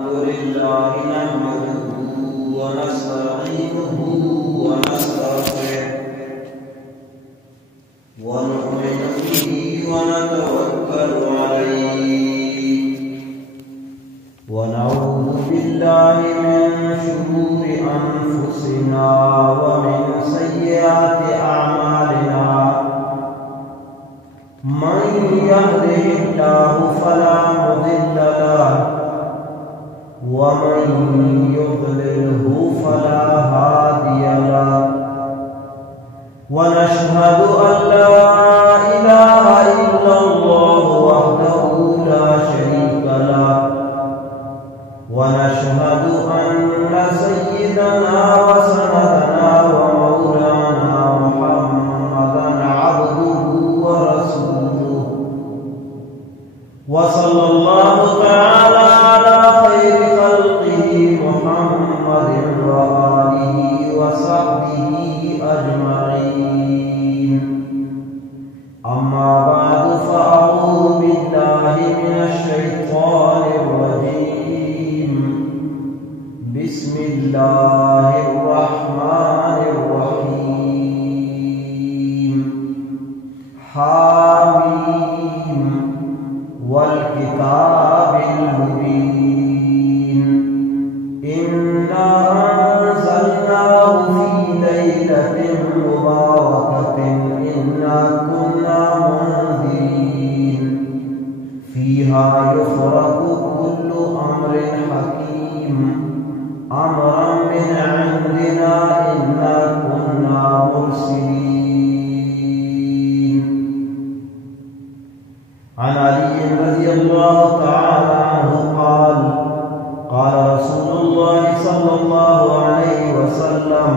الحمد لله نحمده ونستعينه ونستغفره ونؤمن به ونتوكل عليه ونعوذ بالله من شرور أنفسنا ومن سيئات أعمالنا من يهده الله فلا مضل له ومن يضلله فلا هادي له ونشهد أن لا إله إلا الله وحده لا شريك له ونشهد أن سيدنا وسندنا ومولانا محمدا عبده ورسوله وصلى الله تعالى على خير خلقه محمد وآله وصحبه أجمعين أما بعد فأعوذ بالله من الشيطان الرجيم بسم الله الرحمن الرحيم حاميم والكتاب المبين إنا أنزلناه في ليلة مباركة إنا كنا منذرين فيها يفرق كل أمر حكيم أمرا من عندنا إنا كنا مرسلين عن علي رضي الله تعالى عنه قال قال رسول الله صلى الله عليه وسلم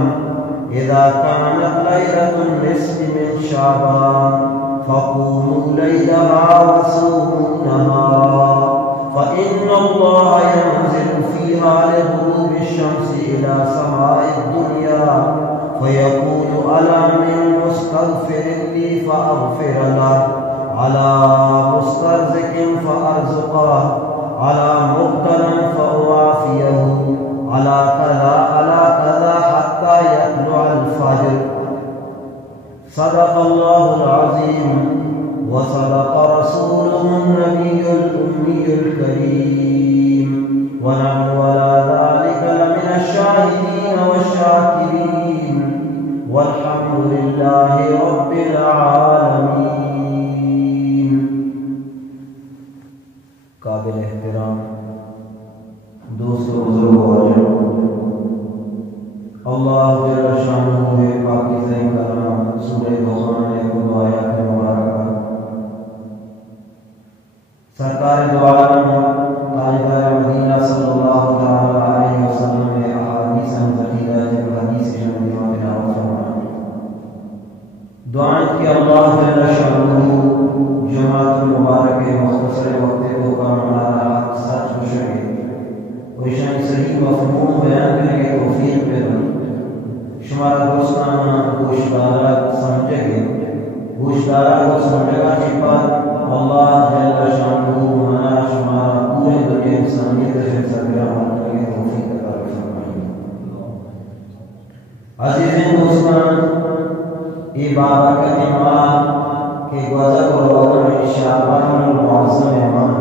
إذا كانت ليلة النصف من شعبان فقوموا ليلها وصوموا نهارا فإن الله ينزل فيها لغروب الشمس إلى سماء الدنيا فيقول ألا من مستغفر لي فأغفر له على مسترزق فأرزقه على مبتل فأوافيه على كذا حتى يطلع الفجر صدق الله العظيم وصدق رسوله النبي الأمي الكريم ونحن على ذلك لمن الشاهدين والشاكرين والحمد لله رب العالمين. قابل احترام دوستو بزرگوار اللہ جل شانہ پاکیزہ کلام سورہ دخان کل آیات مبارکہ سرکار دو عالم تاجدار مدینہ صلی اللہ علیہ وسلم میں احادیث ذکیرہ جب حدیث شریفہ بنا فرمائے دعائیں کہ اللہ جل شانہ جماعت المبارک مختصر وقت کو کا ہمارا سچ ہو سکے اور صحیح مفہوم بیان کرنے کی توفیق پیدا شمارا دوستان گوشدارہ سمجھے گے گوشدارہ کو سمجھے گا چھپا اللہ جل شانہ منا شمارا پورے دنیا انسانیت سے سرگرہ ہونے کی توفیق عطا فرمائے. عزیزین دوستان یہ بابرکت ماہ کہ گزر و روزہ شعبان المعظم ایمان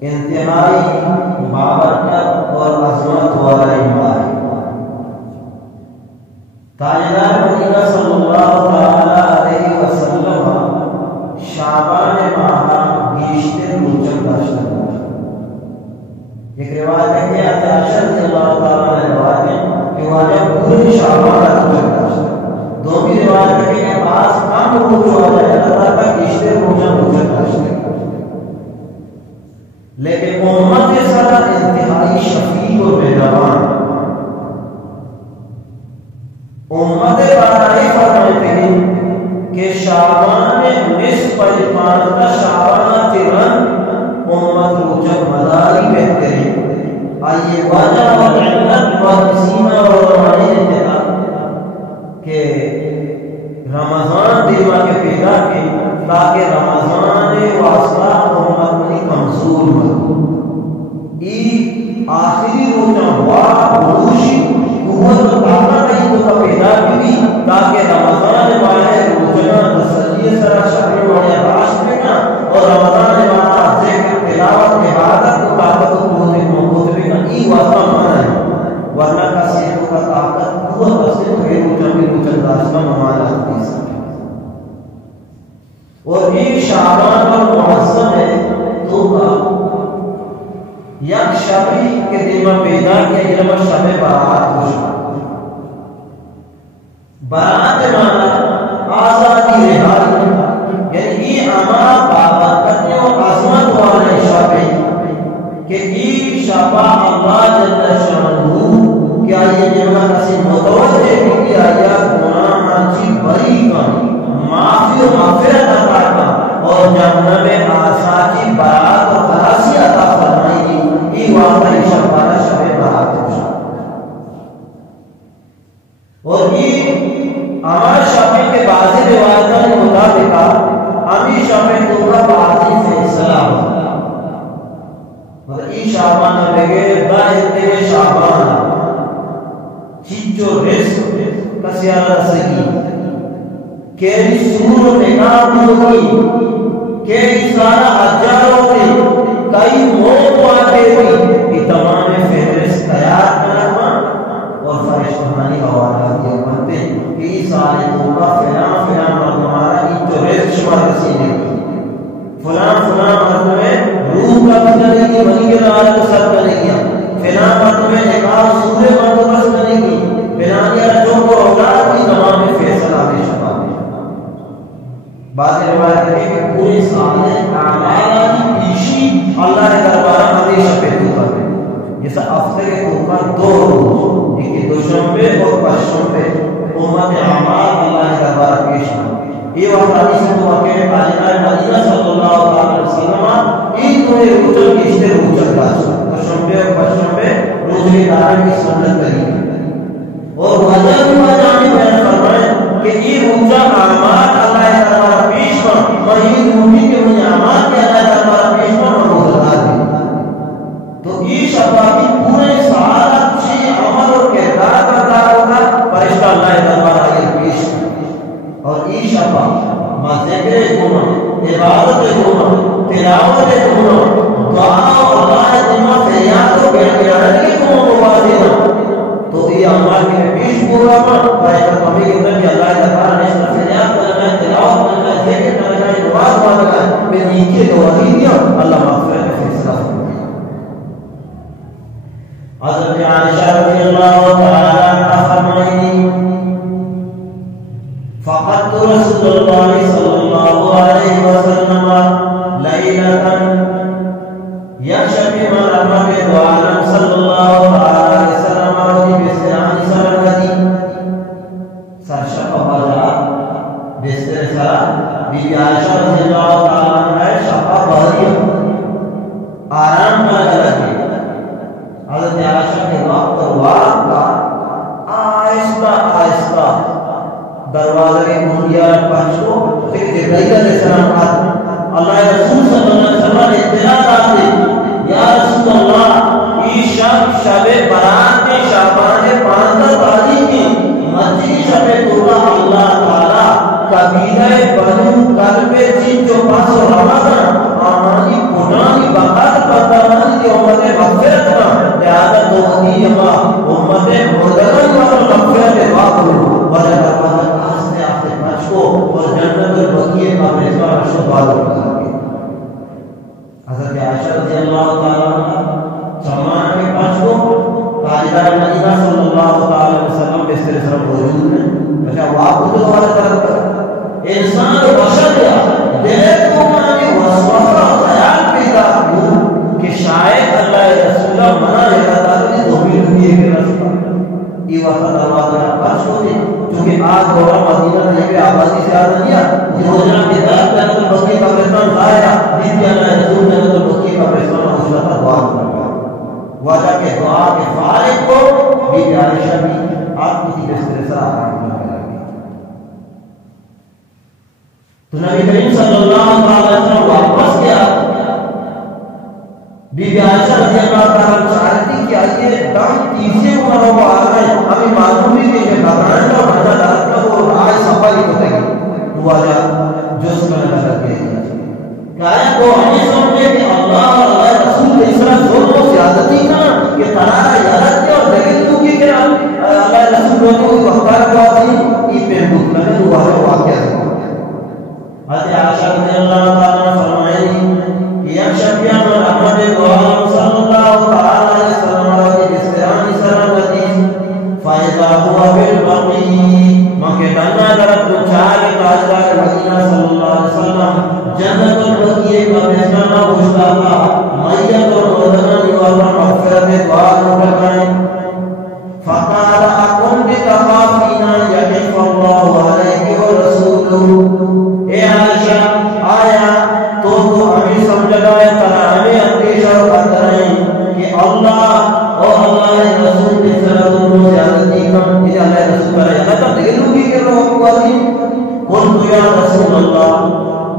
انتہائی بابرکت اور عظمت والا ایمان ہے. تاجدار مدینہ صلی اللہ علیہ وسلم شعبان ماہ بیشتر روچک داشتہ. ایک روایت ہے کہ عائشہ رضی اللہ تعالیٰ عنہ روایت ہے کہ واجہ پوری شعبان روچک داشتہ. دو بھی روایت ہے کہ بعض کام روچ والا ہے اللہ کا بیشتر روچک داشتہ لیکن امت کے ساتھ انتہائی شفیق اور مہربان. امت بارے فرماتے ہیں کہ شعبان نصف پانچ شعبان تیرن امت روچک مداری بہترین آئیے وجہ اور علت و سینہ اور رمانے انتہا کہ رمضان دیما کے پیدا کے تاکہ رمضان واسطہ امت منی کمزور ہو. ای آخری روچہ ہوا بروشی قوت و طاقت ای تو کا پیدا بھی تاکہ رمضان والے روچنا تسلی سرا شکر والے باش بنا اور رمضان والا ذکر تلاوت عبادت و طاقت و قوت موجود بنا ای واسطہ مانا ہے ورنہ کا صحت کا طاقت قوت سے تو یہ روچہ داشتہ مانا ہے اور یہ شعبان پر معظم ہے تو یک شبی کے دن میں پیدا کیا جنب شب برات ہوشا برات مانا آزادی رہائی یعنی یہ اما بابرکت و عظمت والے شبی کہ یہ شبہ اللہ جل شانہ کیا یہ جنب کسی متوجہ بھی کیا یا گناہ انچی بری کن معافی و مغفرت عطا کا اور جہنم آساچی برات و خلاصی عطا فرمائی گی یہ واقعی شبانہ شب برات ہوشا اور یہ ہمارے شبی کے بعضی روایتوں کے مطابق ہمیں شبی تو کا بعضی فیصلہ ہوتا اور یہ شعبانہ بغیر دا اتنے شعبانہ چیچو رزق کسی اللہ سکی کیری سور نکام ہوگی کیری سارا اجاروں نے کئی موت واقع ہوئی یہ تمام فہرست تیار کرنا اور فرشتہانی حوالہ دیا کرتے کہ یہ سارے توقع فلان فلان مردمارا یہ جو ریز شمار رسینے کی فلان مرد میں روح کا بس کرنے کی ولی کے دعالہ کو سر کرنے گیا فلان مرد میں نکاح سورے مرد کو بس کرنے کی فلان یا جو کو اولاد کی تمام فیصل آنے شباب بعض روایت ہے کہ پوری سالے اعمالہ کی پیشی اللہ نے دربارہ ہمیشہ پہ توقع ہے جیسا ہفتے کے توقع دو روز ایک کہ دوشنبے اور پشنبے امت اعمال اللہ نے دربارہ پیش ہے یہ وقت حدیث مبارکہ میں تاجدار مدینہ صلی اللہ علیہ وسلم ایک تو یہ روچل کی اشتے روچل داشتا دوشنبے اور پشنبے روز کے دارہ کی سنت کری اور وجہ بھی بیان فرمائے کہ یہ روچہ اعمال اللہ نے دربارہ پیش کر اور یہ روچی کے مجھے اعمال کے اللہ نے دربارہ پیش کر اور روزدار بھی تو یہ شفا کی پورے سال اچھی عمل اور کردار کرتا ہوگا فرشتہ اللہ دربارہ یہ پیش اور یہ شفا ذکر گناہ عبادت گناہ تلاوت گناہ دعا اور اللہ جمع فریاد و گرگرانی کو مبادلہ تو یہ عمل کے پیش پورا فرشتہ کمی کے اندر اللہ دربارہ نشتر فریاد کرنا تلاوت کرنا ذکر کرنا دعا کرنا میں نیچے دعائی دیا اللہ مغفرت فیصلہ فرمائے حضرت عائشہ رضی اللہ تعالی عنہ فرمائیں فقط رسول اللہ صلی اللہ علیہ وسلم لیلتا یکشف مرحبا عالم صلی اللہ علیہ وسلم اور بسرانی سرگدی سرشق بجا بستر سرا بی بی عائشہ رضی اللہ تعالی عنہ شفا بہری آرام کا لگے حضرت عائشہ کے وقت کا آہستہ آہستہ دروازے کے کنڈیاں پنچ کو جبرائیل علیہ السلام اللہ رسول صلی اللہ علیہ وسلم نے اطلاع دی یا رسول اللہ یہ شب برات کے شعبان 15 تاریخ کی مسجد شب توبہ اللہ تعالی قبیلہ بنو کلب جن جو پاس رمضان آمانی پنانی بقات پترانی دی امت مغفرت کا لہذا دوہنی امت مردگان کا مغفرت واقعو وجہ رمضان آستے آستے پچ کو اور جنت البقیہ کا مرزوان رشد والو کر کے حضرت عائشہ رضی اللہ تعالیٰ عنہ سمان کے پچ کو تاجدار مدینہ صلی اللہ تعالیٰ وسلم بستر سر موجود میں بچہ واقع تو ہمارے طرف کر انسان بشر یا دل کو مانے وسوسہ خیال پیدا ہو کہ شاید اللہ رسولہ منع رہا تعالیٰ دومی دنیا کے رسولہ یہ وقت دروازہ پچ کو دے چونکہ آج دورہ مدینہ نہیں پہ آبادی سے آدھا دیا روزنہ کے دار جنت البقیہ کا پرستان ظاہرہ دن کے اللہ رسول جنت البقیہ کا پرستان حسلتا دعا کرتا وجہ کہ دعا کے فارغ کو بھی عائشہ بھی آپ کسی بستر سے آرام کرنے لگے تو نبی کریم صلی اللہ علیہ وسلم واپس گیا بی بی عائشہ رضی اللہ تیسرے عمر وہ آ گئے ہمیں معلوم ہے کہ گھبرانے کا بڑا درد کا وہ رائے صفائی ہوتا ہے وہ آجا جو اس میں نظر کے کہا تو ہمیں سمجھے کہ اللہ اور اللہ رسول کے اسرائیل دونوں زیادتی کا کہ تنارا یادت کے اور دلیل تو کی کہ اللہ رسول دونوں کو اختار کو آتی یہ پہنبوت میں نے دوبارہ واقعہ ہے حضرت عائشہ رضی اللہ تعالیٰ فرمائے کہ یک شبیان اور احمد دوام صلی اللہ تعالیٰ علیہ وسلم کی بسترانی سلامتی فائدہ ہوا بالبقی مکہ دنہ درد چار تاجدار مدینہ صلی اللہ علیہ وسلم جنت البقیع کا بسترانہ گشتا تھا میت اور مدنہ نیوارا مغفرت دعا کرائیں فقال اکن بتخافینا یقف اللہ علیہ ورسولہ اے عائشہ آیا تو ہمیں سمجھ گئے ترا ہمیں اندیشہ اور خطرہ ہے کہ اللہ اور اللہ رسول کی صلوات و زیادتی کم یہ اللہ رسول پر ہے تو دلوں کی کہ روح کو دی قلت یا رسول اللہ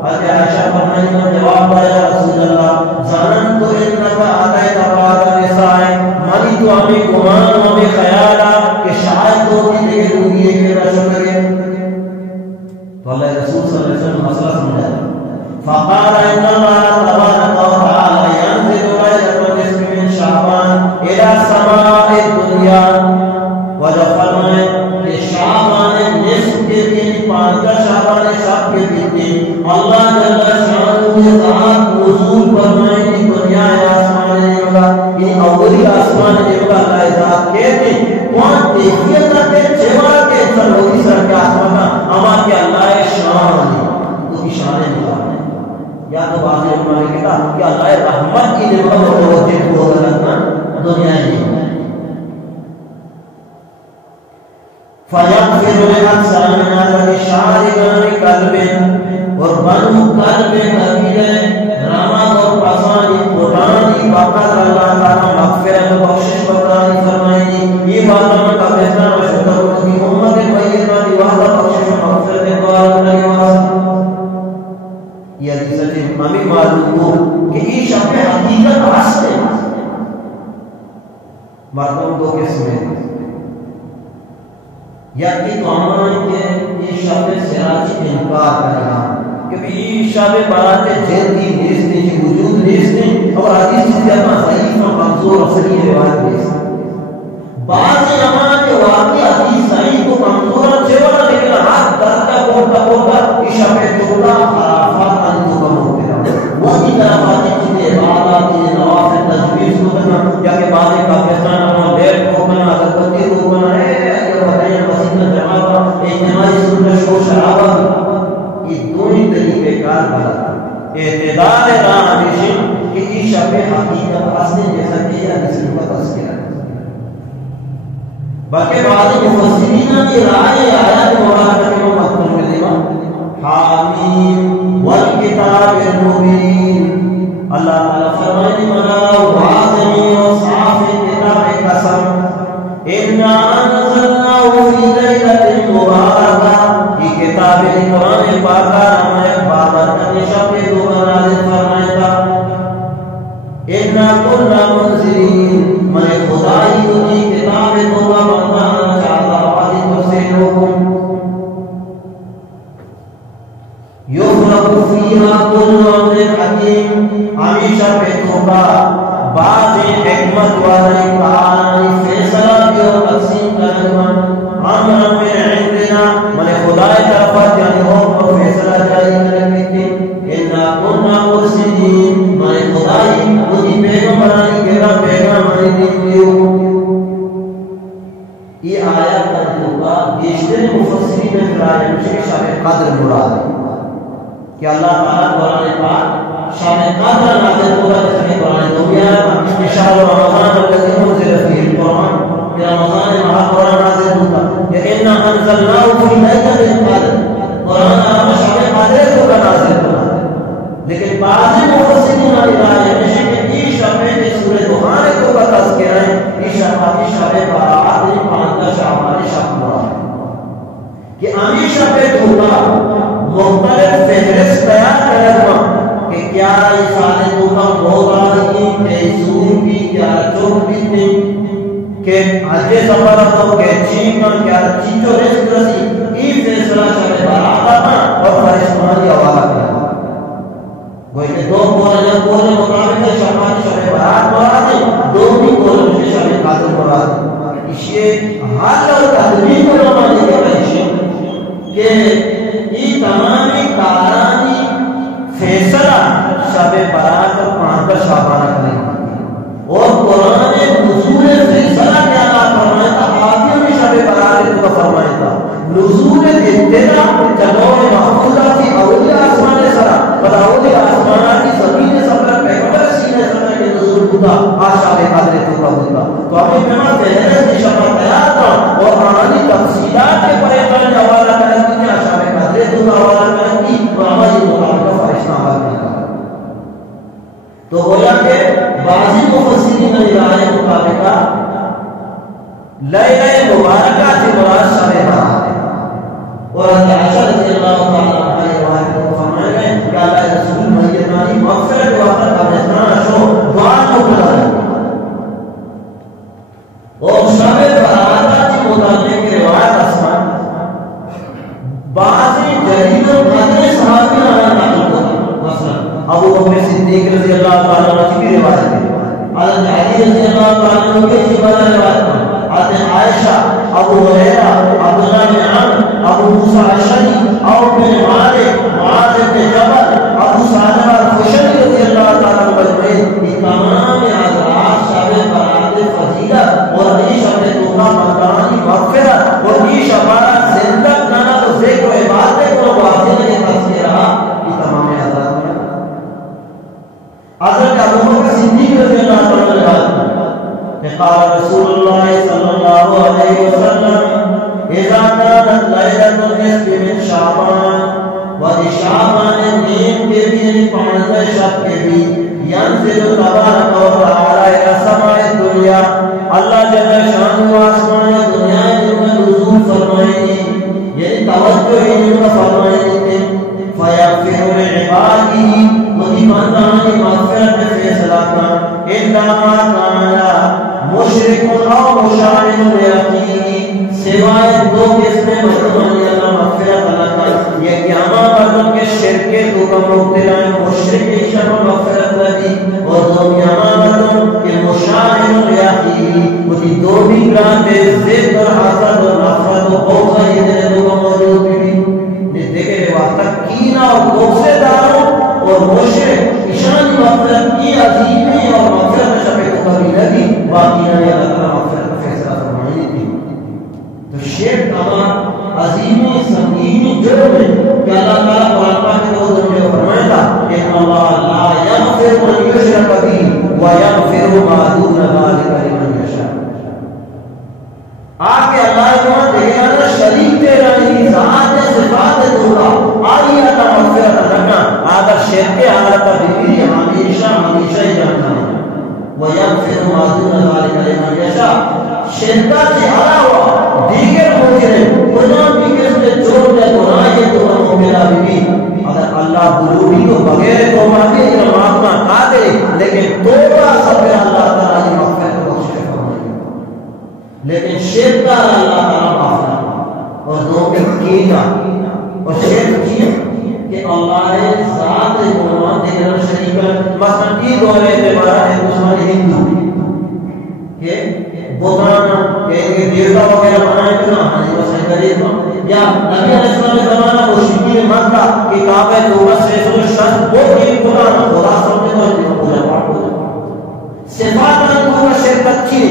حضرت عائشہ فرمائی نے جواب دیا یا رسول اللہ ظننت انک اتیت بعض النساء مری تو ہمیں گمان ہمیں خیال کہ شاید تو کی دلوں کی کہ رسول کرے تو اللہ رسول صلی اللہ علیہ وسلم مسئلہ سمجھا فقال ان الله تبارك وتعالى ينزل ليلة النصف من شعبان الى سماء الدنيا وجفرمائے کہ شعبان نصف کے دن 15 شعبان شب کے دن اللہ جل شانہ ذات نزول فرمائے کہ دنیا آسمان ہوگا یہ اولی آسمان ہوگا اللہ ذات کہتے کون دیکھیے تھا کہ جوا کے سلوی سر کے آسمان اما کہ اللہ شان تو کی شان ہے یا تو بعض علماء نے کہا کہ اللہ رحمت کی نعمت اور توجہ کو رکھنا دنیا ہی فیغفر لأکثر من اهل شارقان قلب اور بنو قلب قبیلہ رمض اور پسانی قرآنی وقت اللہ تعالی مغفرت و بخشش بتانی فرمائیں یہ بات میں کا فیصلہ مشہور ہے کہ امت بینہ دی وحدت بخشش و مغفرت دعا علیہ وسلم یہ حدیث ہمیں معلوم ہو کہ یہ شب حقیقت اصل ہے مردوں دو قسم ہیں یا کہ قوم کے یہ شب سراج انکار کرنا کہ یہ شب برات جلدی نیست نہیں وجود نیست نہیں اور حدیث سے جمع ضعیف اور کمزور اور صحیح روایت نیست بعض علماء کے واقعی حدیث صحیح کو کمزور اور چھوڑا لیکن ہاتھ درد کا کوڑتا یہ شب چھوڑا خرافات انتو کا ہوتے وہ کی طرف آتی چیزیں عبادات چیزیں نوافل تجویز کو بنا یا کہ بعض پاکستان اپنا لیٹ کو بنا اگربتی کو بنا ہے یا بتائیں مسیح جماعت اجتماعی سنت شو شرابت یہ دونوں طریقے کار بنا اعتدال راہ ہمیشہ کہ یہ شب حقیقت اصلی جیسا کہ یہ حدیث کا تذکرہ بلکہ بعض مفسرین کی رائے آیات مبارکہ میں مذکور ملے حامیم والکتاب المبین اللہ تعالیٰ فرمائے منا وعظمی و صاف کتاب قسم اِنَّا أَنزَلْنَاهُ فِي لَيْلَةٍ مُبَارَكَةٍ یہ کتاب قرآن پاک ہمیں عبادت کرنے شب کو نازل فرمائے گا اِنَّا كُنَّا مُنزِلِينَ میں خدائی تجھے کتاب کو بندانا چاہتا والی تفسیرکم یفرق فیہا کل امر حکیم ہمیشہ پیتوں کا بعض حکمت والی کہانی فیصلہ بھی اور تقسیم کرنا امر من عندنا میں خدای طرف یعنی ہو فیصلہ جاری کرنے کی اِنَّا كُنَّا مُرْسِلِينَ میں خدای تجھے پیغمبرانی کہنا پیغمبرانی دیکھتے ہو یہ آیات ترجمہ بیشتر مفسرین نے فرمایا کہ شب قدر مراد ہے کہ اللہ تعالیٰ قرآن پاک شب قدر نازل ہوگا جس میں قرآن دنیا میں شہر رمضان الذی انزل فیہ القرآن کہ رمضان میں قرآن نازل ہوگا کہ اِنَّا أَنزَلْنَاهُ فِي لَيْلَةِ الْقَدْرِ قرآن ہمیں شب قدر کو نازل ہوگا لیکن بعض مفسرین نے فرمایا کہ یہ شب میں سورہ دخان کو کا تذکرہ ہے یہ شب برات نے 15 شعبان شب مراد کہ ہمیشہ پہ دھوکا مختلف فہرست تیار کرنا کہ کیا اس سال دھوکا بہت آدمی کیا سور بھی کیا چوک بھی نہیں کہ اجے سفر تو کہ چیمن کیا چیچو رس رسی ای فیصلہ شب برات اور فرشتوں کی حوالہ کیا کوئی کہ دو قول مطابق شب برات مراد ہے دو بھی قول میں شب قادر مراد ہے اسے حاصل تدبیر کرنا ہے کہ یہ تمامی کارانی فیصلہ شب برات اور 15 شعبان کریں اور قرآن نزول فیصلہ کے اللہ فرمائے تھا آدیوں میں شب برات کو فرمائے تھا نزول ابتدا جنور محفوظہ کی اولیاء آسمان سرا پر اولیاء آسمان کی زمین سفر پیغمبر سینے سفر کے نزول ہوتا آشا بے قادر تو ہوتا تو ہمیں پیمان فہرست کی شفا تیار تھا اور قرآنی تفصیلات کے پریمان حوالہ کریں کی آشا بے قادر تو حوالہ کریں کی اور ہماری مطابقہ فرشتہ حوالہ کریں تو گویا کہ بعضی مفسرین نے رائے مطابقہ لیلہ مبارکہ سے مراد شب برات ہے اور عائشہ رضی اللہ تعالی عنہا روایت کو فرمائے گئے کہ اللہ رسول میتانی مغفرت وقت ابستان شو دعا کو بلائے اور شب برات کی مطابق روایت اسمان بعضی جلیل و قدر صحابی نے نقل کی مثلا ابو بکر صدیق رضی اللہ تعالی عنہ کی روایت ہے حضرت علی رضی اللہ تعالی عنہ کی روایت ہے حضرت عائشہ ابو ہریرہ عبداللہ بن عمرو ابو موسیٰ اشعری اور بن مالک معاذ بن جبل ابو سالم الخشنی رضی اللہ تعالی عنہ مجمعین یہ تمام حضرات شب برات فضیلت اور یہ شب توبہ مقدارانی مغفرت اور یہ شب زندہ نانا تو ذکر و عبادت کو واضح نے تذکرہ یہ تمام حضرات میں حضرت ابو بکر صدیق رضی اللہ تعالی عنہ قال رسول الله صلى الله عليه وسلم اذا كانت ليله النصف من شعبان وشعبان نیم کے بھی 15 شب کے بھی ينزل تبارک و تعالی الى سماء الدنيا اللہ جل شانہ آسمان دنیا میں نزول فرمائیں گے یعنی توجہ ان کا فرمائیں گے فیغفر لعباده وہی بندہ کی مغفرت میں فیصلہ کر انما کان مشرک او مشارک یقین سوائے دو قسم مسلمان اللہ مغفرت اللہ کا یہ قیامہ مردم کے شرک کے تو کا مبتلا ہے مشرک کی شرم مغفرت لگی اور دو قیامہ مردم کے مشارک یقین وہ دو بھی گران بے ذکر اور حسد اور نفرت و بغض یہ دو کا موجود بھی دیکھے وقت کینہ اور دوسرے داروں اور مشرک اشان کی مغفرت کی عظیمی اور مغفرت شبہ کو کبھی لگی باقی نہ اللہ تعالیٰ مغفرت کا فیصلہ فرمائی تھی تو شرک تمام عظیمی سنگینی جرم ہے کہ اللہ تعالیٰ قرآن پاک کے دو دنیا فرمایا تھا کہ اللہ لا یغفر من یشرک به ویغفر ما دون ذلک لمن یشاء آگے اللہ کو دینا شریک تیرا ہی ذات صفات دورا آئی اللہ مغفرت رکھنا آدھا شرک حالت بیوی ہمیشہ ہمیشہ ہی جاننا وَيَغْفِرُ مَا دُونَ ذَلِكَ لِمَنْ يَشَاءُ شرکا سے علاوہ دیگر مجرم گناہ دیگر سے جوڑ دے گناہ یہ تو مبتلا بھی اگر اللہ بلوی کو بغیر توبہ کے معاف نہ کر دے لیکن توبہ سب اللہ تعالی کی مغفرت کو بخشے فرمائے لیکن شرک کا اللہ تعالی معاف نہ اور دو کے کینا اور شرک کیا کہ اللہ ذات گناہ دیگر شریک مثلا کی دورے میں بڑا ہے مسلمان ہندو کہ بتانا کہ دیوتا وغیرہ بنائے تو نہ ہمیں وسائل کرے یا نبی علیہ السلام کے زمانہ مشرکین مکہ کتاب توبہ سے شرط وہ بھی بتانا خدا سمجھے تو ان کو پوجا پاٹ ہو صفات کو شرکت کی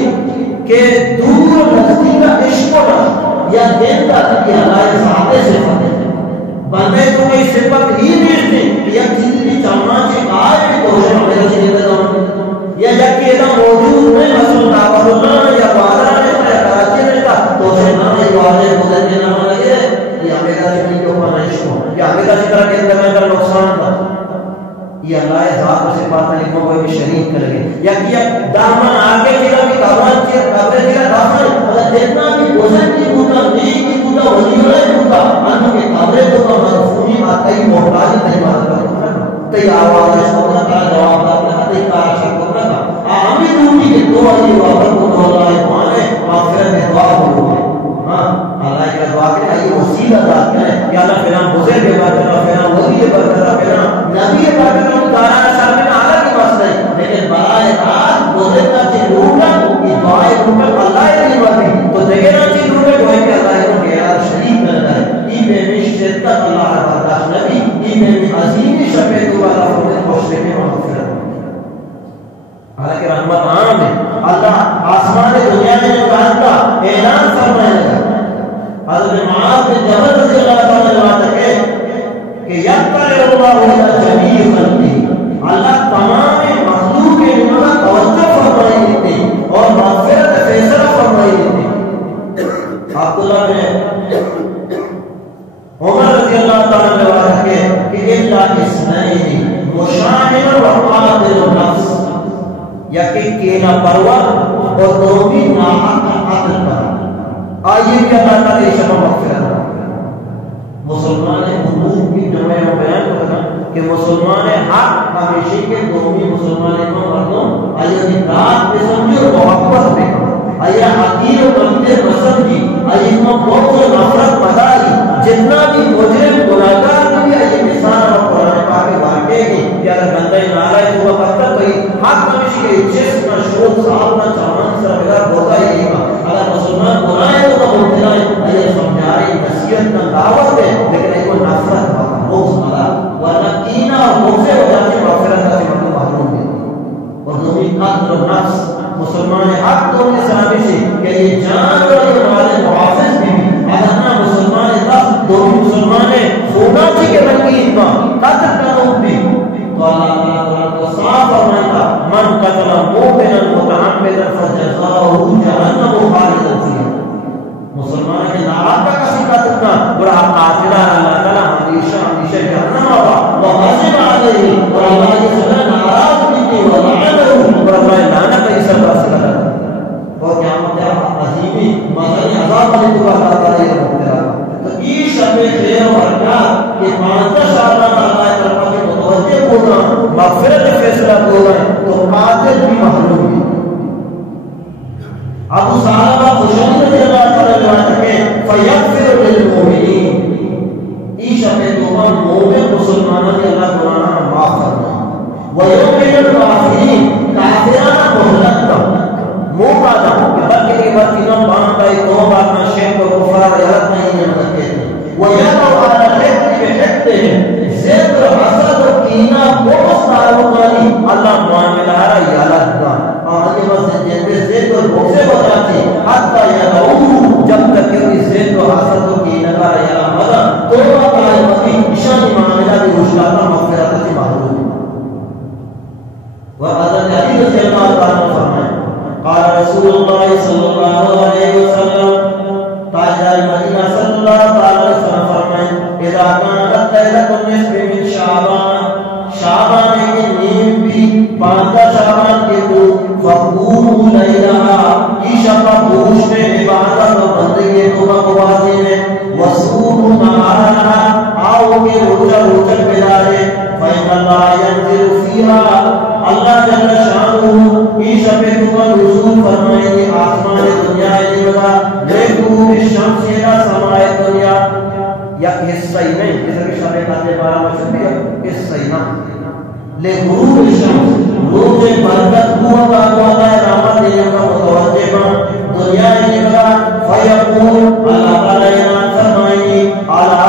کہ دور نزدیک کا عشق ہونا یا دین کا کہ اللہ ذات صفات ہے بندے کو کوئی صفت ہی نہیں یا چیز بھی چاہنا چاہیے آئے تو ہے ہمیں چیزیں دے یا جب کہ ایسا موجود نہیں مسلم دعوت اللہ یا بارہ رہتا ہے کراچی رہتا تو سے نہ ایک واضح گزر کے نام لگے یہ امریکہ سے نہیں اوپر نہیں ہو یا امریکہ سے طرح کے اندر میں کا نقصان تھا یہ اللہ ذات سے بات نہیں کو کوئی شریک کر گئے یا کہ دامن آگے کیا بھی کاوان سے قبر کا دامن اگر جتنا بھی گزر کی بوتا نیک کی بوتا ولی ہے بوتا ان کے قبر تو مرفوعی آتا ہی محتاج نہیں مانتا تی آواز ہونا کا جواب دینا تی کا شک ہونا کا ہمیں ڈیوٹی کے دو علی وابر کو دو لائے مانے اللہ فلان بزرگ بات کرنا، فلان ولی بات کرنا، فلان نبی بات کرنا، دارا شامل اعلیٰ کی مسئلہ ہے، لیکن برائے راست بزرگ کا چیز لوٹا یہ دعائے لوٹا اللہ ہی نہیں باتیں تو دیکھے نا چیز لوٹا جو ہے کہ اللہ کو غیر شریک کرتا ہے ای بے میں شدت اللہ تعالیٰ نبی ای بے میں عظیم شفیع دوبارہ فرمت مشرق میں مغفرت حالانکہ رحمت عام ہے اللہ آسمان دنیا میں جو کہا تھا اعلان فرمائے گا حضرت معاذ بن جبل رضی اللہ تعالیٰ عنہ کہ یقر اللہ الى جمیع خلقی اللہ تمام مخلوق کے لئے توجہ فرمائی دیتے اور مغفرت فیصلہ فرمائی دیتے عبداللہ نے عمر رضی اللہ تعالیٰ عنہ کہ اللہ اسنعین مشاہر و قاتل النفس یا کہ کینہ پرور اور دومی ناحق عدل پر آئیے کہ اللہ تعالیٰ شبہ مغفرت مسلمان حقوق کی جمعہ بیان کرنا کہ مسلمان حق ہمیشہ کے دومی مسلمان کو مردوں آئیے نکات پہ سمجھے اور محبت پہ آئیے حقیر و بندے رسم کی آئیے بہت سے نفرت مداری جتنا بھی مجرم گناہگار بھی آئیے مثال اور قرآن پاک واقعے گی کہ اگر بندہ نعرہ صبح پتہ کوئی حق ہمیشہ کے جسم نہ شوق صاحب نہ چاہن سر بغیر ہوتا ہی گا اگر مسلمان گناہ تو وہ مبتلا ہے آئیے سمجھاری نصیحت نہ دعوت ہے لیکن ایک نفرت روز ملا ورنہ کینہ اور موزے ہو جاتے مغفرت کا مطلب معلوم ہے اور دومی قتل و نفس مسلمان حق تو نے صحابی سے کہ یہ جان اور یہ ہمارے محافظ بھی اگر نہ مسلمان تھا دومی مسلمان خونا تھی کہ بنگی اتنا قتل کروں بھی تو اللہ تعالیٰ کو صاف فرمائے من قتل مومنا متعمدا فجزاؤہ جہنم خالدا فیہا مسلمان کے ناراض کا کسی قتل کا بڑا قاتلہ اللہ تعالیٰ ہمیشہ جہنم آبا وغضب علیہ اور اللہ کی سنہ ناراض بھی کی ولعنہ اور اللہ لعنہ کا حصہ باس کرا اور قیامت عظیمی مزنی عذاب علیہ تو اللہ تعالیٰ یہ مبتلا تو یہ شب خیر و برکات کہ 15 شعبان اللہ طرف کے متوجہ ہونا مغفرت فیصلہ ہونا تو قاتل بھی محروم ہے ابو صحابہ خوشنی رضی اللہ تعالیٰ عنہ کہ فیغفر للمؤمنین ایشا پہ توبہ مومن مسلمانوں نے اللہ قرآن معاف کرنا ویومن الکافرین کافران مہلت کا موقع دا کہ بلکہ ایک بات انہوں باندھا ہے توبہ اپنا شیخ و کفار یاد نہیں جانتا کہتے ویادو آنا حق کے حقتے ہیں زید و حسد و کینہ بہت تعلقانی اللہ معاملہ رہا یالت کا آنے مسجد جنبے زید و بغضے بجاتی حتی یدعو جب تک کہ زید و حسد و کینہ کا یالہ مدہ توبہ قائمتی اشانی معاملہ بھی مشکلات مغفرت سے محروم وحضرت علی رضی اللہ تعالیٰ فرمائے قال رسول اللہ صلی اللہ علیہ وسلم تاجدار مدینہ صلی اللہ علیہ وسلم فرمائے اذا کانت لیلت النصف من شعبان کے نیم بھی 15 شعبان کے تو فقوموا لیلہا کی شفا پوش میں عبادت و بندگی توبہ قوازی میں وصوموا نہارہا آؤ کے روچہ بدارے فإن اللہ ينزل فیہا اللہ جل شانہ کی شب توبہ نزول فرمائیں گے آسمان دنیا لیولا لیکو الشمس الى سماء دنیا یا حصہ ہی نہیں جیسا کہ شب قدر 12 مشہور بھی حصہ ہی نہ لے غروب الشمس روز برکت ہوا اللہ رحمت دینے کا متوجہ بن دنیا لیولا فیقول اللہ تعالی اعلان فرمائیں گے الا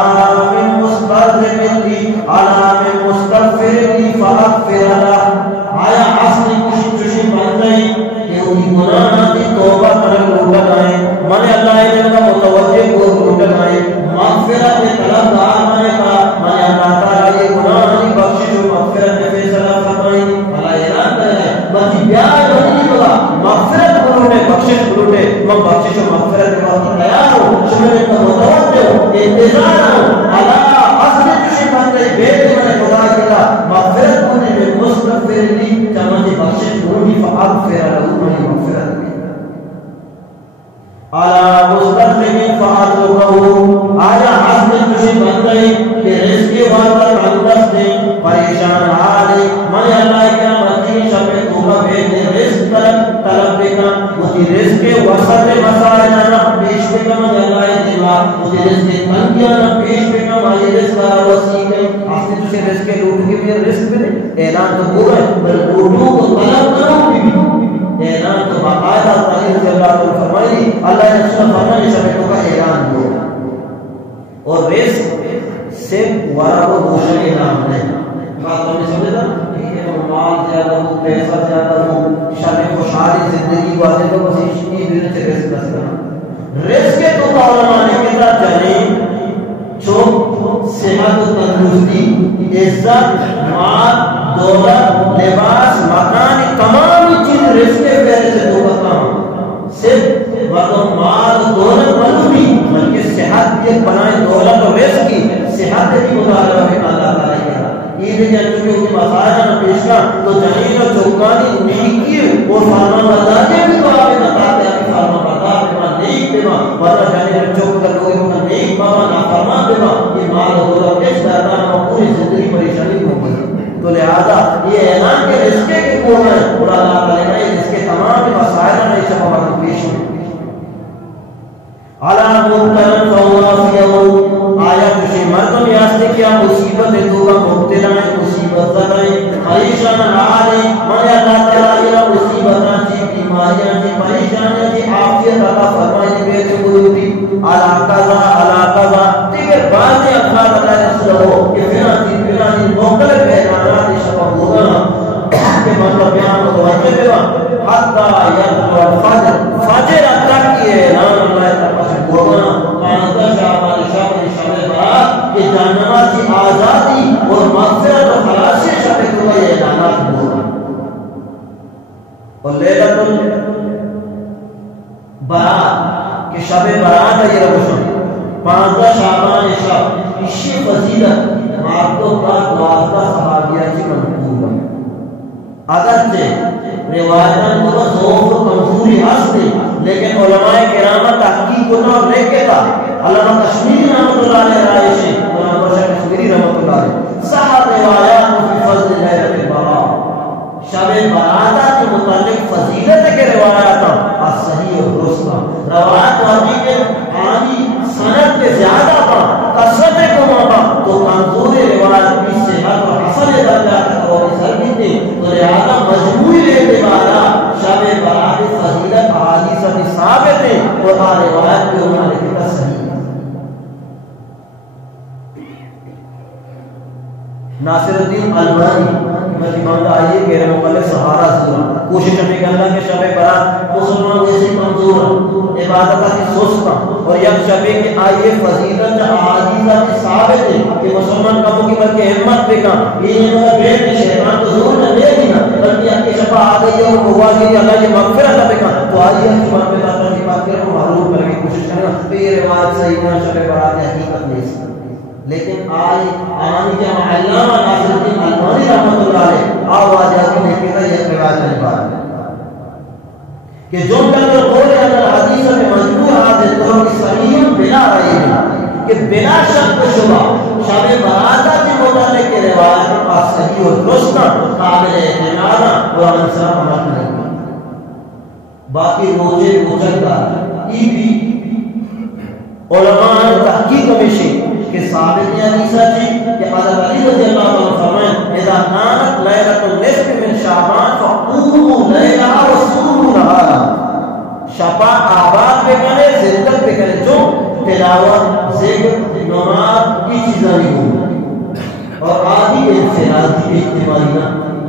من مستغفر لی الا من مستغفر لی فاغفر له آیا اصلی کشی بن گئی کہ ان کی گناہ کی توبہ کرنے لوٹا گئے من اللہ نے کا متوجہ کو لوٹا گئے مغفرت طلب دار نے کہا من اللہ تعالی یہ گناہ کی بخشش و مغفرت کے فیصلہ فرمائے اللہ اعلان کرے بچی پیار نہیں ہوگا مغفرت کرنے بخشش کرنے میں بخشش و مغفرت کے وقت تیار ہوں شمیر کا متوجہ ہوں انتظار ہوں اللہ اصلی کشی بن گئی بیٹے میں خدا کیا مغفرت کرنے میں مستغفر لی جمعی بخشش کرنی فاغفر له من مغفرت بھی آیا مستغفر فاغفر آیا حسن کشی بن گئی کہ رزق واقع اندست دیں پریشان آلے من اللہ کیا مدین شب توبہ بیٹے رزق طلب بکا مجھے رزق وسط مسائل نہ پیش بکا من اللہ دیوا مجھے رزق تنگیاں نہ پیش بکا اعلان تو ہو رہا ہے بلکہ اردو کو طلب کرو بھی اعلان تو باقاعدہ تعلیم سے اللہ تعالیٰ فرمائی اللہ نے سنا فرمائی شبیتوں کا اعلان ہو اور رزق صرف وارا کو دوسرے اعلان ہے بات ہمیں سمجھتا مال زیادہ ہو پیسہ زیادہ ہو شب خوشحالی زندگی والے کو بس اشکی دل سے رزق کرنا رزق کے تو علماء نے کہتا جنیں چوک صحت و تندرستی عزت مال دولت لباس مکان تمام چیز رزق کے پہلے سے تو بتاؤں صرف مال دولت مطلوبی بلکہ صحت یہ بنائے دولت اور رزق کی صحت کی مطالبہ میں اللہ تعالیٰ کہا عید کے چونکہ ان کی مساجد میں پیش کا تو جنین و چوکانی نیکی اور فرمان برداری بھی تو آپ بتاتے ہیں کہ فرمان بردار بما نیک بما ورنہ جنین و چوک کر لوگے بما نیک بما نافرمان بما یہ مال و دولت پیش کرتا ہے اور پوری زندگی پریشانی ہو گئی تو لہذا یہ اعلان کے رزقے کے کون ہے اور اللہ تعالیٰ نے اس کے تمام مسائل میں شفا بات پیش ہوئی علا مبتلن فوافیہو آیا کسی مردم یاستے کیا مصیبت تو کا مبتلا ہے مصیبت زدائیں پریشان آلے من اللہ تعالیٰ مصیبتاں چی بیماریاں چی پریشانیاں چی عافیت عطا فرمائی بیت قلوبی علا قضا دیگر بعض افراد اللہ نے سلو کہ فینا چی مختلف اعلانات شفا ہوگا کہ مطلب بیان متوجہ بیوا حتی یدلو الفجر فجر تک یہ اعلان اللہ تعالیٰ سے ہوگا پانزدہ شعبان شب برات کہ جہنمات کی آزادی اور مغفرت و خلاصی شب کو یہ اعلانات ہوگا اور لیلت برات کہ شب برات ہے یہ روشن پانزدہ شعبان شب اسی فضیلت مارکو کا 12 صحابیہ کی منقول ہے اگرچہ روایتاً کو ذوق و کمزوری ہستی لیکن علماء کرام تحقیق کو نہ لکھے تھا علامہ کشمیری رحمۃ اللہ علیہ رائشی علامہ شیخ کشمیری رحمۃ اللہ علیہ صحت روایات فی فضل لیلۃ البراء شب برات کے متعلق فضیلت کے روایات صحیح اور درست روایت والی کے آنی سند کے زیادہ تھا کثرت کو مابا تو کمزور روایت بھی صحت اور حسن درجہ تک اور سر بھی تھے تو لہذا مجموعی اعتبارات شب برات فضیلت احادیث میں ثابت ہے اور روایت بھی انہوں نے کہا صحیح ہے ناصر الدین البانی امام آئیے کہ رحمہ اللہ سہارا ضرور کوشش ہمیں کرنا کہ شب برات مسلمان جیسے کمزور عبادت کی سست اور یک شب کے آئیے فضیلت احادیث میں ثابت ہے کہ مسلمان کاموں کی بلکہ ہمت پہ کا یہ نہیں بیٹھ کے شیطان تو ضرور نہ دے گی نا بلکہ یہ کہ شب آ گئی ہے اور ہوا کہ اللہ یہ مغفرت پہ کا تو آئیے اس بات پہ اللہ کی بات کریں معلوم کرنے کی کوشش کرنا تو یہ روایت صحیح ہے شب برات حقیقت نہیں لیکن آئی آنی کے علامہ ناصر الدین البانی رحمۃ اللہ علیہ آواز آگے لکھے گا یہ روایت نہیں بات کہ جو اندر قول اندر حدیث میں مجبور حاضر طور کی صحیح بلا رہی ہے کہ بلا شک و شبہ شب براتہ کی متعلق کے روایت کا صحیح و درست قابل اعتماد اور انصاف عمل نہیں باقی روزے گزرتا ای بھی علماء تحقیق ہمیشہ کہ ثابت یہ حدیثہ تھی کہ حضرت علی رضی اللہ عنہ فرمائیں اذا كانت ليلة النصف من شعبان فقوموا ليلها وصوموا نهارا شفا آباد پہ کرے زندت پہ کرے جو تلاوت ذکر نماز کی چیزیں نہیں ہوں اور آدھی انفرادی اجتماعی نہ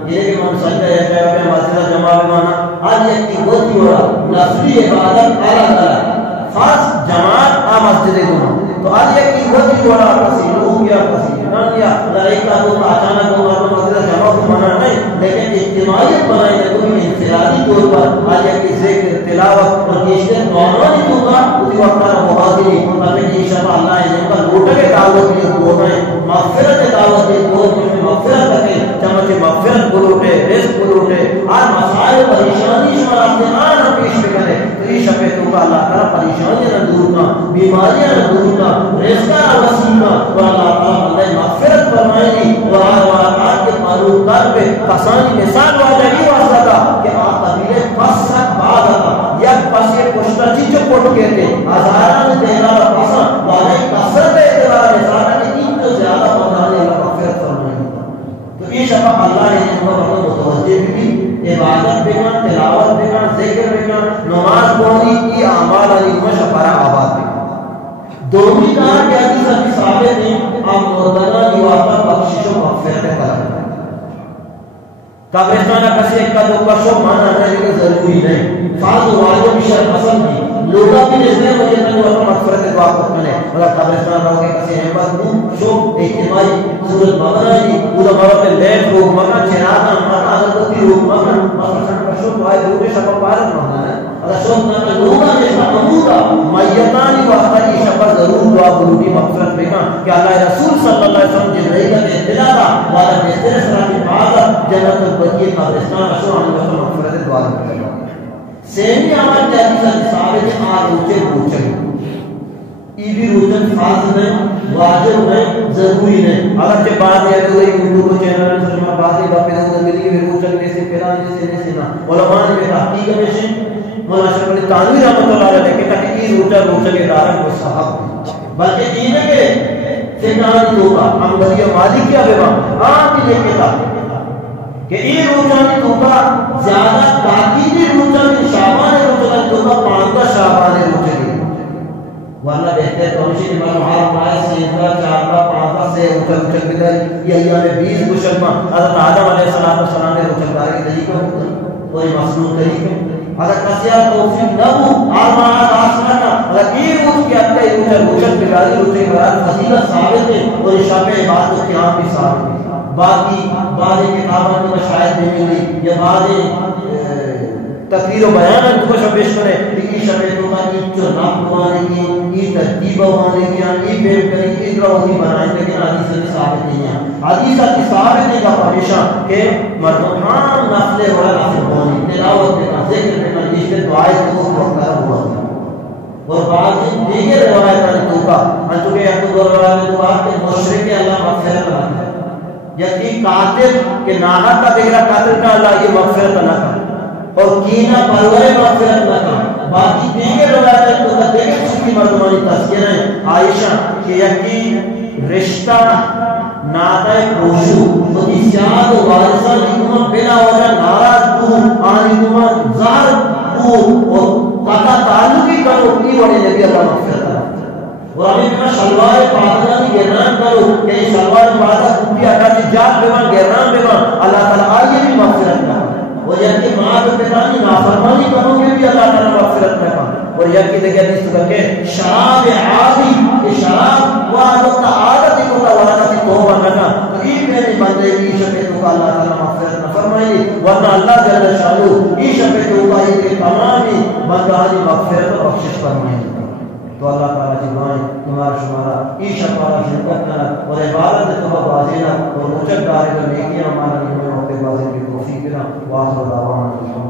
یہ کہ من سجدہ یا کہ اپنے مسجد جماع بمانا آج ایک کی ہوتی ہو رہا نفلی عبادت الگ الگ فرض جماعت آ مسجد گناہ تو آج یہ کی وجہ بڑا کسی لوگ یا کسی نہ کیا ایک کا تو اچانک کو مرد مسجد جمع کو منع نہیں لیکن اجتماعیت بنائی ہے کوئی انفرادی طور پر آج یہ کی ذکر تلاوت اور کیشتے نارملی تو کا اسی وقت کا محاضری تاکہ یہ شفا اللہ ہے جن کا لوٹے کے دعوت کے بول رہے ہیں مغفرت دعوت کے بول میں مغفرت کریں چمچے مغفرت کو لوٹے رزق کو لوٹے آج مسائل پریشانی شما افتحان پیش کرے تو یہ شفے تو کا اللہ تعالیٰ پریشانیاں نہ دور کا بیماریاں نہ دور کا رزقہ وسیمہ و اللہ تعالیٰ مغفرت فرمائیں و آرات کے معلوم کر پہ کسانی مثال واجہی واسطہ تھا کہ آپ قبیلے پس سک بعد آتا یک پس یہ پشتہ چی جو پوٹ کہتے ہزاران دینا پسا واجہی کسرت اعتبار نظارہ کہ ان تو زیادہ مدانے اللہ مغفرت فرمائیں تو یہ شفا اللہ نے تو کشو مانا ہے لیکن ضروری نہیں فرض واجب شرط پسند کی لوگا بھی جس نے مجھے تو اپنا مغفرت دعا کرنے مگر قبرستان رہو کے کسی احمد کو شو اجتماعی صورت مغرہ جی اولا مرات لیٹ روگ مغرہ چراغا مغرہ عددتی روگ مغرہ مغرہ کشو تو آئے روگ شبہ پارت مغرہ ہے اگر شو نہ لوگا جیسا ممودا میتانی وقتی شبہ ضرور دعا بلوٹی مغفرت میں کہاں کہ اللہ رسول صلی اللہ علیہ وسلم جبرائیل کا اطلاع تھا والا بہتر سرا کی بات جنت البقیع قبرستان اشو عن وسلم مغفرت دعا کرنے سیمی آمد جاتی سا ثابت آج روچے روچے ای بھی روچن فرض نہیں واجب نہیں ضروری نہیں اگر جب بات ہے تو یوٹیوب کو چینل میں سرما باتیں باپے دوں ملی کہ روچن میں سے پیران جیسے نہیں نا علماء نے تحقیق میں سے مولانا اشرف علی تھانوی رحمۃ اللہ علیہ کہتا کہ ای روچن ادارہ کو صاحب بلکہ یہ ہے کہ فقہان توبہ ہم بلیہ مالک کیا بے وہاں آپ بھی یہ کہتا کہ یہ روزانی توبہ زیادہ تاکیدی روزانی شعبان روزانی توبہ 15 شعبان روزانی واللہ بہتے تونشی نمال محارم آئے سیدھا چارہ 15 سے اچھل بدر یہ ایام 20 مشرمہ حضرت آدم علیہ السلام نے روزن داری کے طریقہ ہوتا کوئی مصنوع طریقہ حضرت قصیہ توفیق نبو آرمانات آسمانا اگر یہ روز کے اپنے روزن بگاری روزن برات فضیلت ثابت ہے اور شب عبادت و قیام بھی ثابت ہے بعض کتابوں میں شاید نہیں ملی یا بعض تقریر و بیان ان کو شبیش کرے لیکن شبیش ہوگا کہ جو نام بوانے کی یہ ترتیب بوانے کی یہ بیٹ کریں کہ ادھر ہوگی بنائیں لیکن حدیث سے ثابت نہیں ہے حدیث کی ثابت نہیں کا ہمیشہ کہ مردم ہاں نفل ہوا نفل بوانی تلاوت میں ذکر میں مجلس کے دعائے کو وقتہ ہوا اور بعض دیگر روایت نے توقع انتو کہ ایک دو روایت نے توقع کہ مشرق اللہ مغفرت رہا ہے یقین قاتل کہ ناحق کا دیکھ رہا قاتل کا اللہ یہ مغفرت نہ کر اور کینہ پرورے مغفرت نہ کر باقی دیگر روایت تو کا دیگر سکی مردمانی تذکر ہے عائشہ کہ یقین رشتہ نادہ پروشو خودی سیاد و وارثہ نکمان بنا وجہ ناراض کو آنی نکمان زہر کو اور قطع تعلقی کرو کی وڑے نبی اللہ مغفرت اور ہمیں کہا شلوار پادنا کی گرنان کرو کہ یہ شلوار پادنا کتی اٹھا سی جات بیوان گرنان بیوان اللہ تعالیٰ آئیے بھی مغفرت کرو اور یہ کہ ماں کو پتانی نافرمانی کرو گے بھی اللہ تعالیٰ مغفرت کرو اور یہ کہ دیکھیں اس طرح کہ شراب عادی کہ شراب وہ عادت عادت ہی ہوتا ورنہ سی توبہ کرنا تو یہ میری بندے کی شفیتوں کا اللہ تعالیٰ مغفرت نہ فرمائے ورنہ اللہ جل شانو یہ شفیتوں کا یہ تمامی بندہانی مغفرت و بخشش فرمائے تو اللہ تعالیٰ جبائیں تمہارا شمارا ای شفارہ شرکت کرنا اور عبادت تو بازینا اور روچک دارے کا نیکیاں ہمارا نیمہ وقت بازی کی توفیق کرنا واضح دعوانا